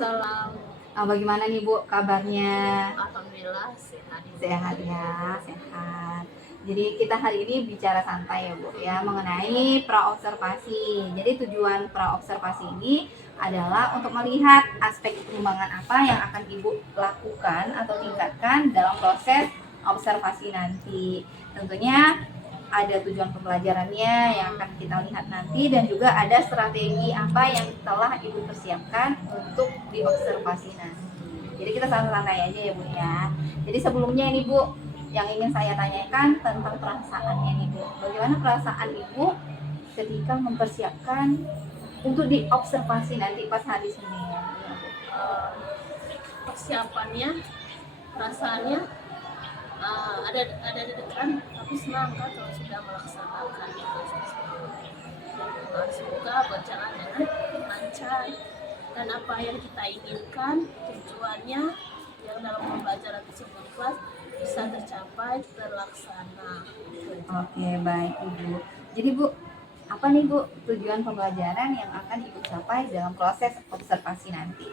Waalaikumsalam. Bagaimana nih Bu kabarnya? Alhamdulillah sehat. Sehat ya, sehat. Jadi kita hari ini bicara santai ya Bu ya mengenai praobservasi. Jadi tujuan praobservasi ini adalah untuk melihat aspek pengembangan apa yang akan Ibu lakukan atau tingkatkan dalam proses observasi nanti. Tentunya ada tujuan pembelajarannya yang akan kita lihat nanti dan juga ada strategi apa yang telah Ibu persiapkan untuk diobservasi nanti. Jadi kita santai-santai aja ya Bu ya. Jadi sebelumnya ini Bu, yang ingin saya tanyakan tentang perasaannya nih Bu. Bagaimana perasaan Ibu ketika mempersiapkan untuk diobservasi nanti pas hari Senin ya Bu? Persiapannya, perasaannya ada deg-degan, tapi senang kan kalau sudah melaksanakan itu. Semoga berjalan dengan lancar dan apa yang kita inginkan, tujuannya yang dalam pembelajaran tersebut kelas bisa tercapai, terlaksana. Oke, baik Ibu. Jadi Bu, apa nih Bu tujuan pembelajaran yang akan Ibu capai dalam proses observasi nanti?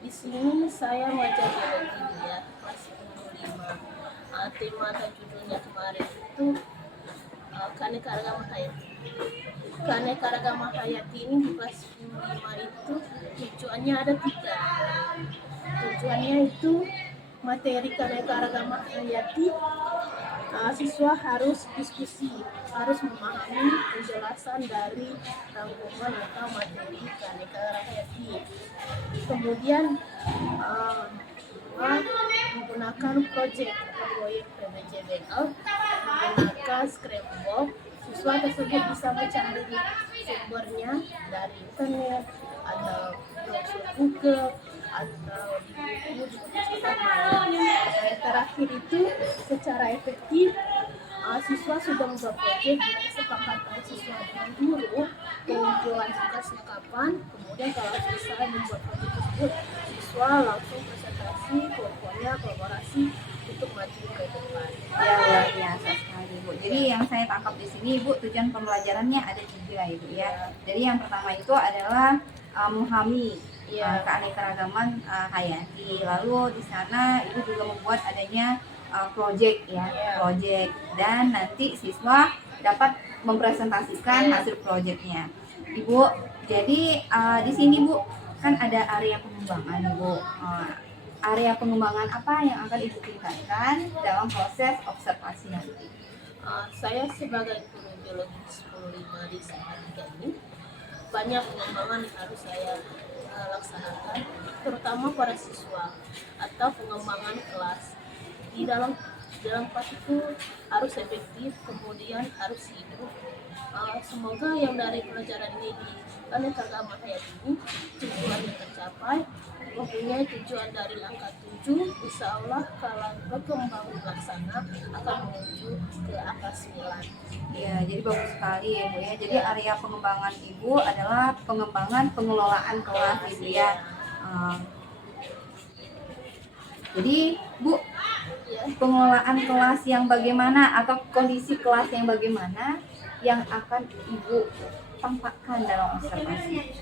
Di sini saya mengajar biologi ya, kelas 5. Tema dan judulnya kemarin itu keanekaragaman hayati. Keanekaragaman hayati ini di kelas 5 itu tujuannya ada 3. Tujuannya itu materi keanekaragaman hayati, siswa harus diskusi, harus memahami penjelasan dari rangkuman atau materi keanekaragaman hayati. Kemudian menggunakan proyek PBJBL, menggunakan scrapbook. Siswa tersebut bisa mencari sumbernya dari internet atau browser Google atau di buku di perpustakaan lain. Yang terakhir itu secara efektif siswa sudah membuat proyek dengan kesepakatan siswa dengan guru, kemunculan tugasnya kapan, kemudian kalau selesai membuat proyek tersebut siswa langsung presentasi, pokoknya kolaborasi untuk maju ke depan. Ya, luar biasa sekali Bu. Jadi yang saya tangkap di sini Bu, tujuan pembelajarannya ada 3 Ibu ya. Jadi yang pertama itu adalah memahami keanekaragaman hayati. Lalu di sana Ibu juga membuat adanya project ya, project, dan nanti siswa dapat mempresentasikan hasil projectnya. Ibu, jadi di sini Bu kan ada area pengembangan Ibu. Area pengembangan apa yang akan Ibu tingkatkan dalam proses observasi nanti? Saya sebagai guru biologi 10.5 di Salatiga ini banyak pengembangan yang harus saya laksanakan, terutama pada siswa atau pengembangan kelas. Di dalam kelas itu harus efektif, kemudian harus hidup. Semoga yang dari pelajaran ini di keanekaragaman hayati ini tujuannya tercapai, mempunyai tujuan dari angka 7, insya Allah kalau berkembang laksana akan menuju ke angka 9. Ya, jadi bagus sekali ya Bu ya. Jadi area pengembangan Ibu adalah pengembangan pengelolaan kelas Ibu ya. Jadi Bu, pengelolaan kelas yang bagaimana atau kondisi kelas yang bagaimana yang akan Ibu tampakkan dalam observasi?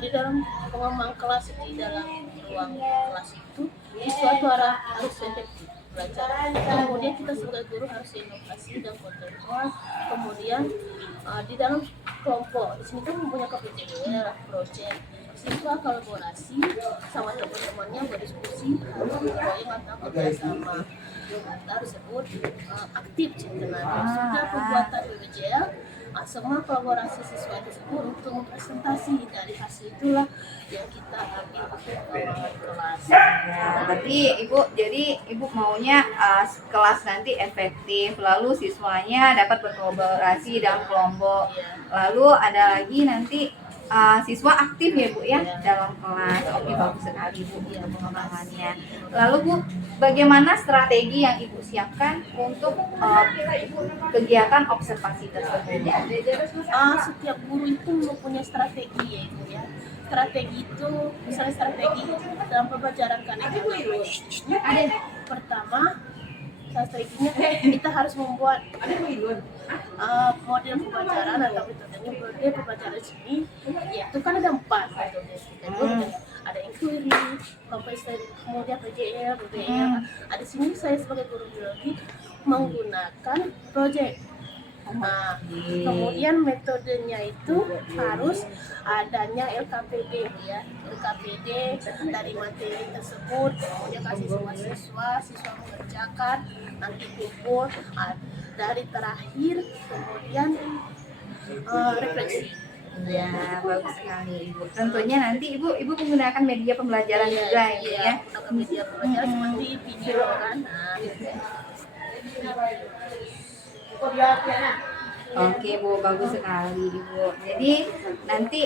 Di dalam pengembangan kelas, di dalam ruang kelas itu siswa itu harus efektif belajar. Kemudian kita sebagai guru harus inovasi dan kontekstual. Kemudian di dalam kelompok, di sini kan mempunyai KPJBL, proyek. Siswa kolaborasi sama teman-temannya, berdiskusi, proyek atau kerjasama. Kita harus sebut aktif sebenarnya. Sudah pembuatan PBJL, semua kolaborasi siswa tersebut untuk mempresentasi dari hasil itulah yang kita ambil untuk kelas. Berarti Ibu maunya kelas nanti efektif, lalu siswanya dapat berkolaborasi dalam kelompok, lalu ada lagi nanti siswa aktif ya Bu ya dalam kelas. Oke, bagus sekali Bu ya pengembangannya. Lalu Bu, bagaimana strategi yang Ibu siapkan untuk kegiatan observasi tersebut? Setiap guru itu mempunyai strategi ya Ibu ya. Strategi itu, misalnya strategi dalam pembelajaran keanekaragaman. Pertama, strateginya kita harus membuat model pembelajaran atau metode pembelajaran sini, yaitu kan ada 4 metode. kemudian PJL, BBL. Di sini saya sebagai guru biologi menggunakan proyek. Nah, kemudian metodenya itu harus adanya LKPD ya, LKPD dari materi tersebut, kemudian kasih siswa mengerjakan, nanti kumpul, dari terakhir kemudian refleksi. Ya, bagus sekali Ibu. Tentunya nanti Ibu menggunakan media pembelajaran juga Ibu ya. Menggunakan media pembelajaran seperti video kan. Oke Bu, bagus sekali Ibu. Jadi nanti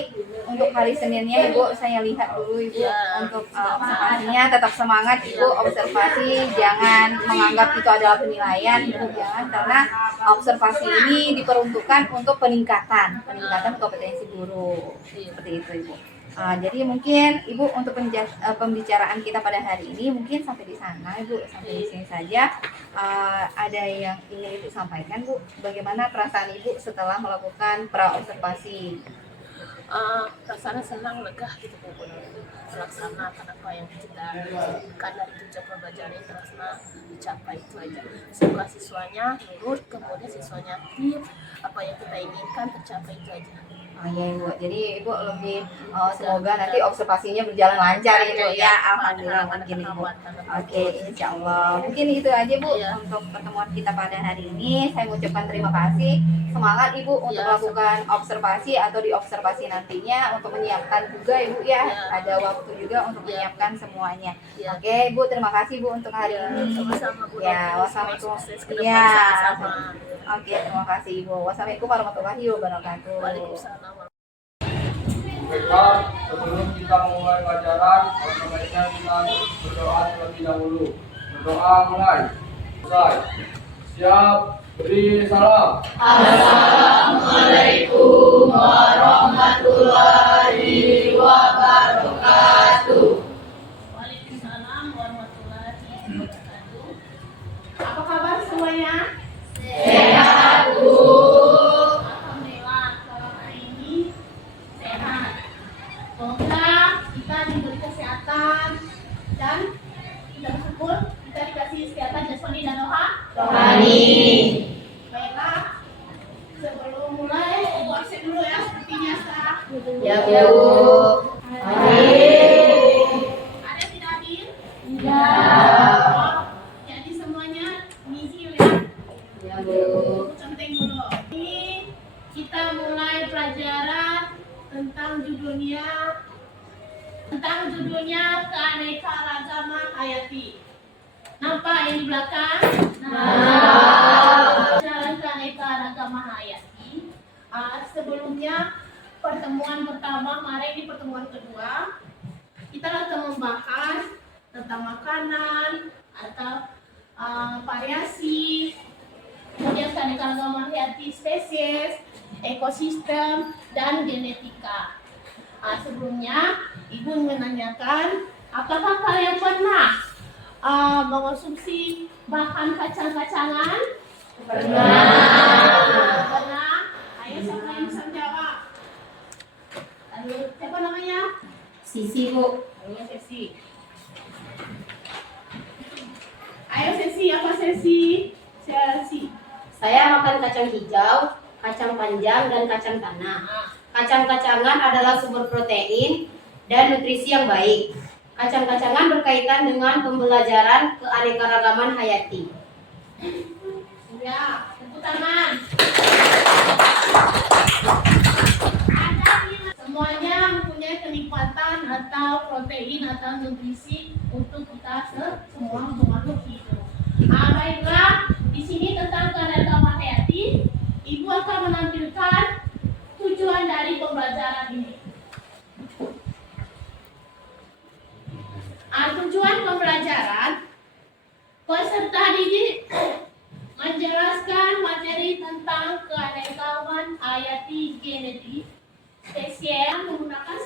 untuk hari Seninnya Ibu, saya lihat dulu Ibu untuk observasinya. Tetap semangat Ibu, observasi, jangan menganggap itu adalah penilaian Ibu, jangan, karena observasi ini diperuntukkan untuk peningkatan kompetensi guru. Seperti itu Ibu. Jadi mungkin Ibu untuk pembicaraan kita pada hari ini mungkin sampai di sana Ibu, sampai di sini saja. Ada yang ingin Ibu sampaikan Bu? Bagaimana perasaan Ibu setelah melakukan pra-observasi? Rasanya senang, lega gitu Bu, melaksanakan apa yang kita inginkan dari tujuan pembelajaran ini terlaksana, dicapai itu aja. Setelah siswanya nurut, kemudian siswanya aktif, apa yang kita inginkan tercapai itu aja. Oh iya Ibu, jadi Ibu lebih semoga nanti observasinya berjalan lancar Ibu ya. Alhamdulillah mungkin Ibu. Oke, insya Allah. Mungkin itu aja Bu untuk pertemuan kita pada hari ini. Saya mengucapkan terima kasih. Semangat Ibu untuk melakukan observasi atau diobservasi nantinya, untuk menyiapkan juga Ibu ya. Ada waktu juga untuk menyiapkan semuanya. Oke Ibu, terima kasih Bu untuk hari ini. Sama-sama Bu. Ya, wassalamualaikum. Ya. Oke, terima kasih Ibu. Wassalamualaikum warahmatullahi wabarakatuh. Waalaikumsalam. Baiklah, sebelum kita memulai pelajaran, sebaiknya kita berdoa terlebih dahulu. Berdoa mulai. Selesai. Siap, beri salam. Assalamualaikum warahmatullahi wabarakatuh. Waalaikumsalam warahmatullahi wabarakatuh. Apa kabar semuanya? Sehat Bu. Alhamdulillah, kalau hari ini sehat. Semoga kita diberi kesehatan dan kita bersyukur kita dikasih kesehatan jasmani dan rohani. Baiklah, sebelum mulai Ibu absen dulu ya seperti biasa. Ya Bu. Amin. Ada yang tidak hadir? Ya. Jadi semuanya ngisi ya. Ya Bu. Centeng dulu. Ini kita mulai pelajaran tentang judulnya keanekaragaman hayati. Nampak yang di belakang? Pelajaran keanekaragaman hayati. Sebelumnya pertemuan pertama, kemarin ini pertemuan kedua, kita akan membahas tentang makanan atau variasi, kemudian keanekaragaman hayati spesies, ekosistem, dan genetika. Sebelumnya, Ibu menanyakan, apakah kalian pernah mengonsumsi bahan kacang-kacangan? Pernah. Ayo siapa yang bisa jawab? Lalu, siapa namanya? Sisi Bu. Ayo Sesi. Ayo Sesi, apa Sesi? Sesi. Saya makan kacang hijau, kacang panjang, dan kacang tanah. Kacang-kacangan adalah sumber protein dan nutrisi yang baik. Kacang-kacangan berkaitan dengan pembelajaran keanekaragaman hayati. Ya, tepuk tangan. Semuanya mempunyai kenikmatan atau protein atau nutrisi untuk kita semua makhluk hidup. Baiklah, di sini tentang keanekaragaman hayati, Ibu akan menampilkan tujuan dari pembelajaran ini. Tujuan pembelajaran, peserta didik menjelaskan materi tentang keanekaragaman hayati genetik spesies menggunakan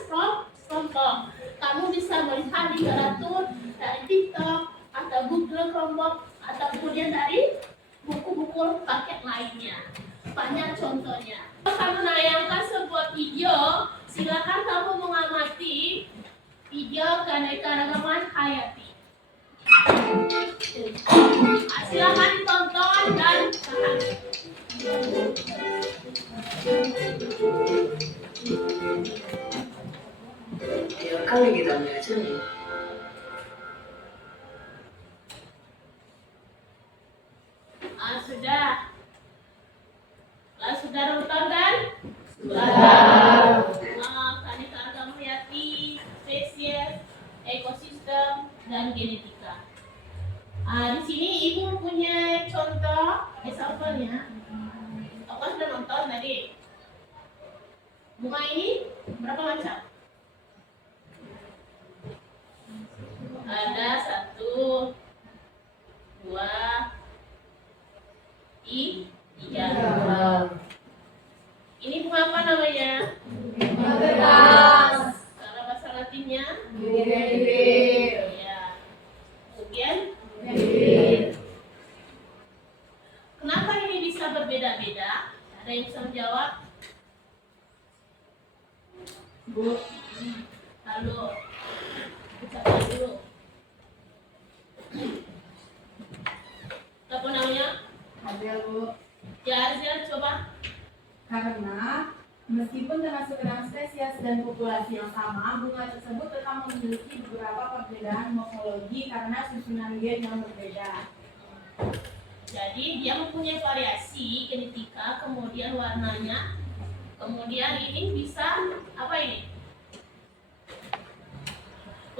kelompok. Kamu bisa melihat literatur dari TikTok atau Google Chromebook atau kemudian dari buku-buku paket lainnya. Banyak contohnya. Kalau kamu menayangkan sebuah video, silakan kamu mengamati video keanekaragaman hayati. silakan tonton dan pahami. Ya kali kita belajar nih. Sudah. Sudah nonton kan? Tadi kamu hayati, spesies, ekosistem, dan genetika. Di sini ibu punya contoh example-nya. Aku sudah nonton tadi. Bunga ini berapa macam? Ada 1, 2, 3. Ini bunga apa namanya? Kalau bahasa Latinnya? Ya. Kemudian? Kenapa ini bisa berbeda-beda? Ada yang bisa menjawab? Bu. Halo. Siapa dulu? Apa namanya? Hazel, Bu. Ya, Arziel, coba. Karena meskipun termasuk dalam spesies dan populasi yang sama, bunga tersebut tetap memiliki beberapa perbedaan morfologi karena susunan gen yang berbeda. Jadi dia mempunyai variasi genetika, kemudian warnanya, kemudian ini bisa apa ini?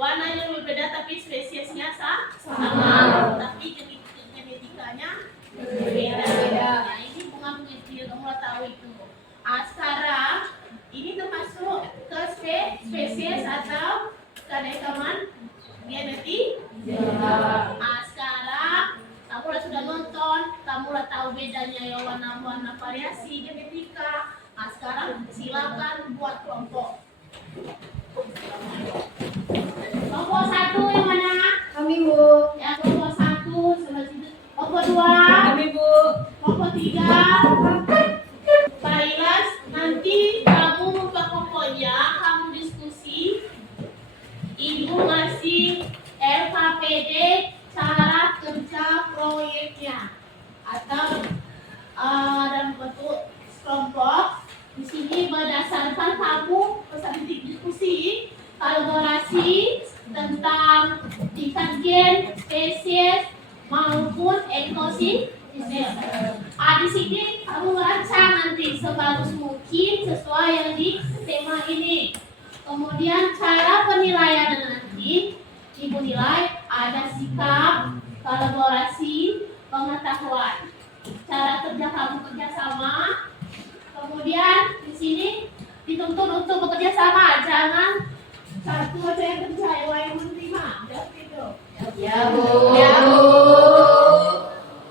Warnanya berbeda tapi spesiesnya sama, tapi genetikanya berbeda. Nah, ini bunga penyetir, kamu tahu itu. Sekarang ini termasuk ke spesies atau keanekaragaman genetik. Sekarang kamu sudah nonton, kamu tahu bedanya ya warna-warna variasi genetika. Sekarang silakan buat kelompok. Kelompok 1 yang mana? Kami, Bu. Ya, kelompok 1 sebelah situ. Kelompok 2. Kami, Bu. Kelompok 3. Pak Ilas, nanti kamu buka kelompoknya, kamu diskusi. Ibu ngasih LKPD cara kerja proyeknya atau dalam bentuk kelompok. Di sini berdasarkan kamu pesan diskusi kolaborasi tentang tingkat gen, spesies maupun ekosistem. Di sini kamu baca nanti sebagus mungkin sesuai yang di tema ini. Kemudian cara penilaian nanti ibu nilai ada sikap, kolaborasi, pengetahuan, cara kerja kamu kerjasama. Kemudian di sini dituntut untuk bekerja sama, jangan satu aja yang kerja, yang menerima. Gitu. Ya, Bu.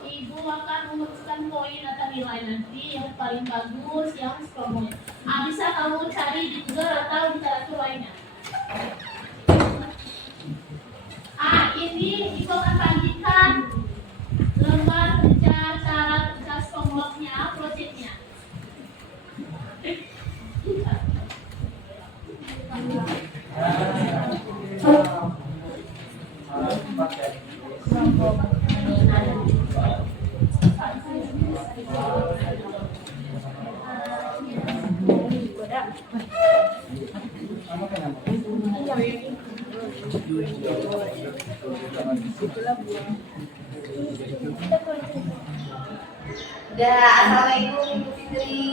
Ibu akan memutuskan poin atau nilai nanti yang paling bagus, yang sekelompoknya. Bisa kamu cari di Google atau literatur lainnya. Ini ibu akan bagikan lembar kerja cara kerja kelompoknya, proyeknya. Udah, assalamualaikum Ibu Fitri.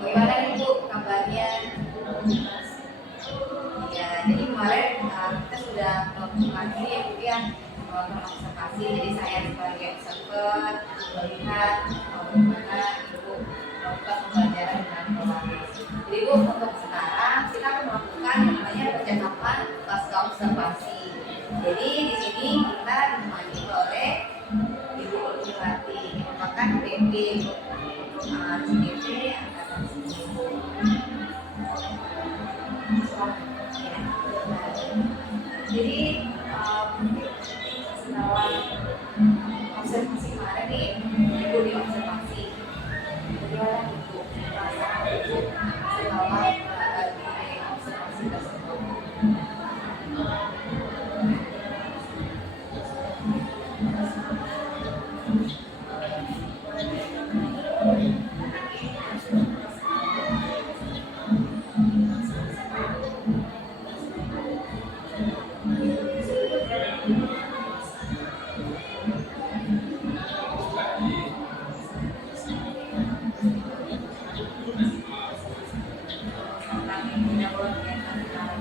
Bagaimana nih Bu kabarnya? Ya, jadi kemarin kita sudah melakukan ini ya Bu ya, melakukan observasi. Jadi saya sebagai observer melihat bagaimana Ibu melakukan pembelajaran dengan kronologis. Jadi Bu, untuk sekarang kita akan melakukan yang namanya percakapan pasca observasi. Jadi di sini kita ditemani oleh Ibu Ulati yang merupakan PP CDP angkatan 10. Jadi setelah observasi kemarin nih, Ibu diobservasi. Bagaimana Ibu perasaan Ibu setelah observasi tersebut? banyak kegiatan sekarang.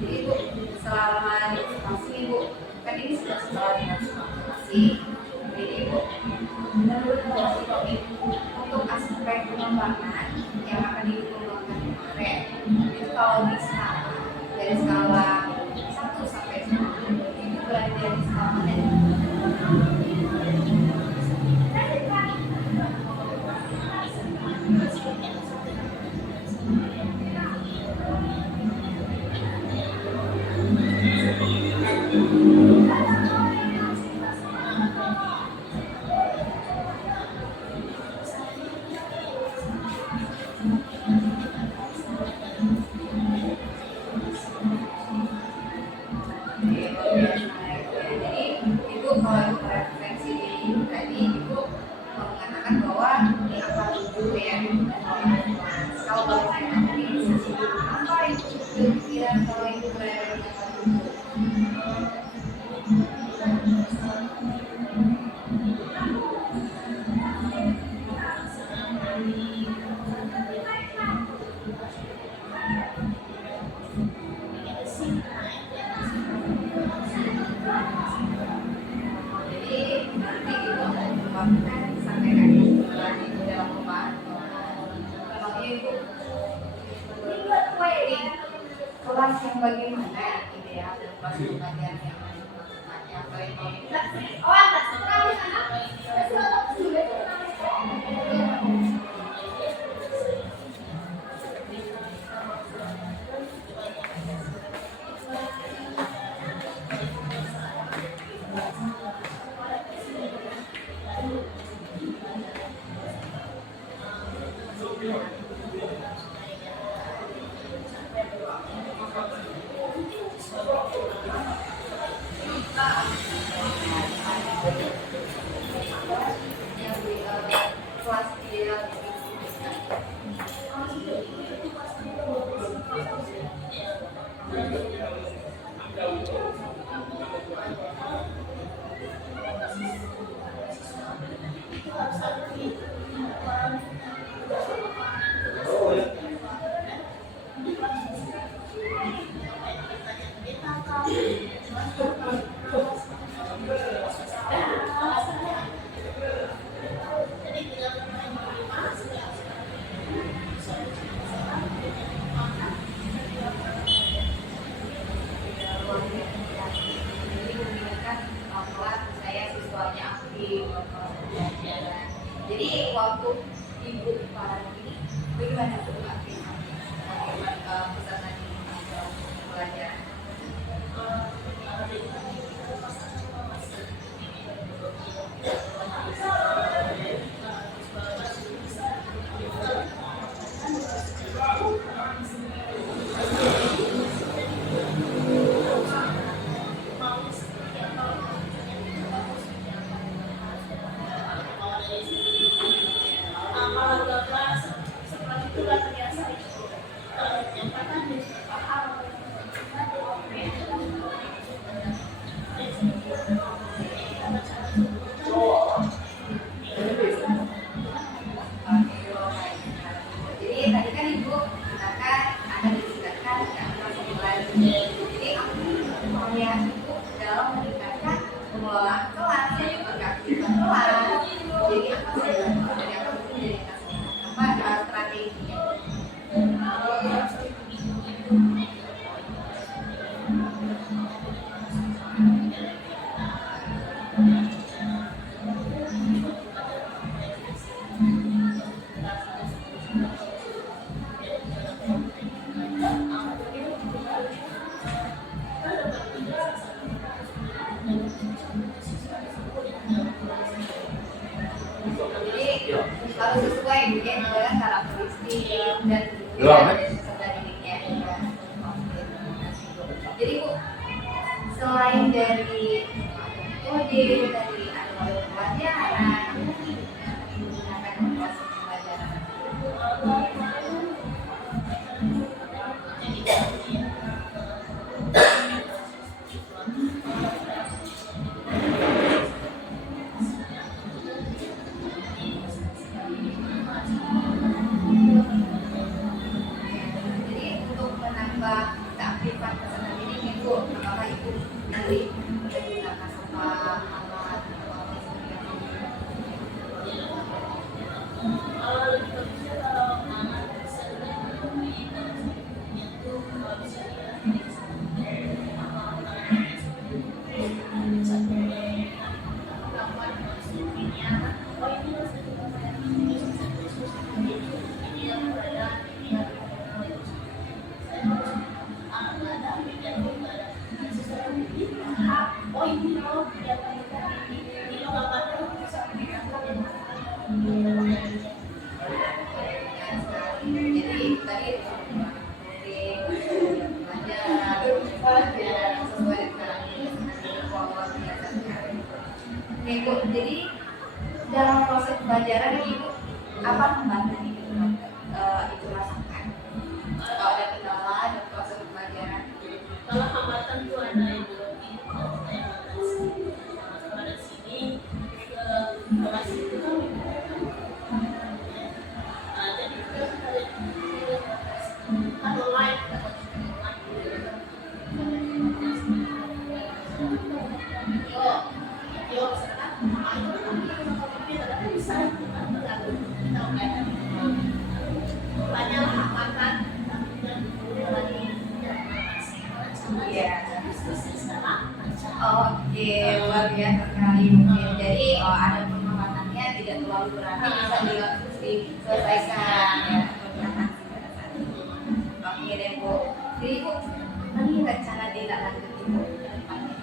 Jadi Bu, selama di Bekasi Bu, kan ini sudah sekolah di Bekasi. Jadi Bu, menurut Bekasi untuk aspek pengembangan yang akan dikembangkan kemarin, itu kalau di skala dari skala 1 sampai 10 itu berada di skala mana? Jadi ibu kalau ibu referensi tadi ibu mengatakan bahwa di angka 7 ya. Kalau boleh saya tahu apa itu pikiran kalau ibu berada di angka 7? Jadi nanti ibu akan mengembangkan sampai ke di dalam rumah. Memang ibu di kelas yang bagaimana ideal dan kelas pembelajaran yang paling kelas ideal. Jadi waktu ibu para ini bagaimana tuh pesan di pelajaran? Jadi tadi kan ibu katakan ada disingkatkan kelas 9. Jadi aku melihat ibu dalam meningkatkan pengelolaan kelas dan juga keaktifan kelas. Jadi apa dari apa menjadi apa strateginya? Jadi harus sesuai dengan karakteristik dan dari dirinya. Jadi Bu, selain dari metode dari alur pelajaran, menggunakan proses pelajaran. Jadi Jadi itu tadi pelajaran yang sesuai dengan Oke Bu, jadi dalam proses pembelajaran ini Bu, apa hambatan yang Ibu rasakan? Kalau ada kendala dalam proses pembelajaran? Kalau hambatan itu ada yang lebih saya batasi pada sini ke kelas itu kan jadi kita kan online yo sekarang aku tapi ada bisa kita kayak banyak hambatan Iya. Oke, luar biasa sekali mungkin. Jadi ada pengamatannya tidak terlalu berarti bisa diselesaikan ya. Oke deh Bu. Jadi Bu, tadi rencana tidak lanjut Ibu ke depannya.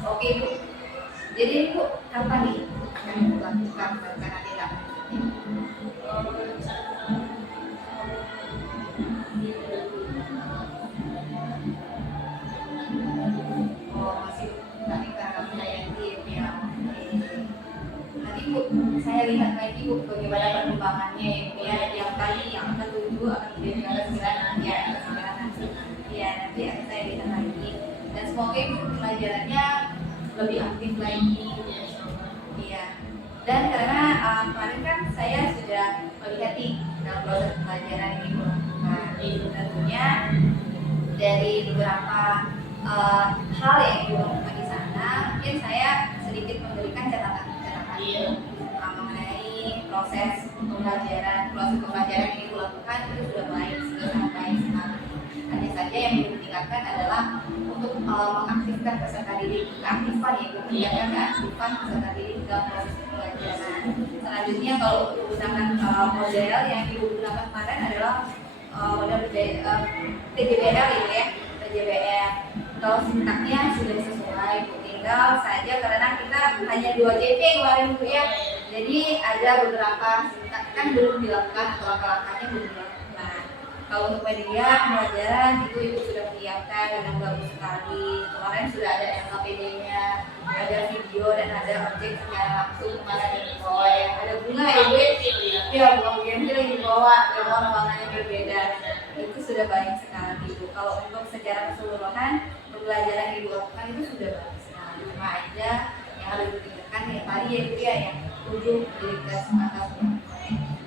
Oke Bu, jadi Bu, apa nih akan Ibu lakukan rencana tidak masih tadi karena wilayah tim ya. Nanti Bu, saya lihat lagi Bu bagaimana perkembangannya ya Bu ya. Yang tadi yang akan 7 akan menjadi 9 nanti ya, 9 nanti. Ya nanti akan saya lihat lagi. Dan semoga Ibu pelajarannya lebih aktif lagi. Iya. Dan karena kemarin kan saya sudah melihat nih dalam proses pelajaran ini Bu lakukan. Tentunya dari beberapa hal yang Ibu lakukan di sana, mungkin saya sedikit memberikan catatan-catatan mengenai proses pembelajaran yang Ibu lakukan itu sudah baik, sudah sangat baik sekali. Hanya saja yang perlu ditingkatkan adalah untuk mengaktifkan peserta didik, keaktifan ya Ibu, meningkatkan keaktifan peserta didik dalam proses pembelajaran. Selanjutnya kalau menggunakan model yang Ibu gunakan kemarin adalah model TJBR Ibu ya, TJBR. Kalau sintaknya sudah sesuai, tinggal saja karena kita hanya 2 JP kemarin Bu ya. Jadi ada beberapa sintak kan belum dilakukan atau langkah-langkahnya belum dilakukan. Kalau untuk media pembelajaran itu Ibu sudah menyiapkan dengan bagus sekali. Kemarin sudah ada LKPD-nya, ada video dan ada objek secara langsung kemarin yang dibawa ya. Ada bunga ya Bu ya, bunga bugenvil yang dibawa dengan warnanya berbeda. Itu sudah baik sekali Bu. Kalau untuk secara keseluruhan pembelajaran yang Ibu lakukan itu sudah bagus sekali. Cuma aja yang harus ditingkatkan ya tadi ya Bu ya, yang 7 dari kelas atas.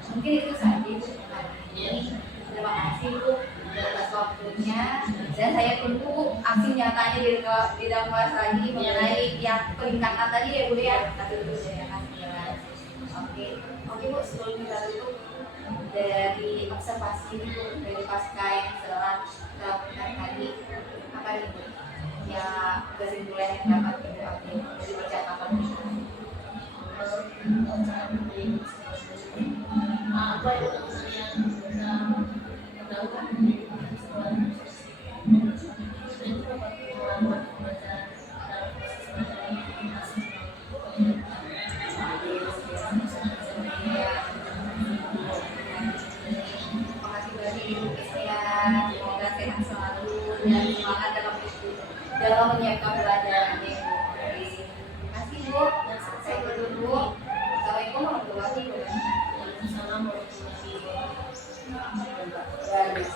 Mungkin itu saja Bu hari ini. Terima kasih Bu atas waktunya dan saya tunggu aksi nyatanya di dalam kelas lagi mengenai yang peningkatan tadi ya Bu ya. Nanti dulu saya akan jelas. Oke Bu, sebelum kita tutup dari observasi ini Bu, dari pasca yang telah dilakukan tadi apa nih Bu? Ya kesimpulan yang dapat Ibu ambil dari percakapan kita. Apa yang semoga sehat selalu dan semangat dalam menyiapkan pelajarannya Bu. Terima kasih Bu. Saya tutup dulu. Assalamualaikum warahmatullahi wabarakatuh. Assalamualaikum warahmatullahi wabarakatuh. Bagus.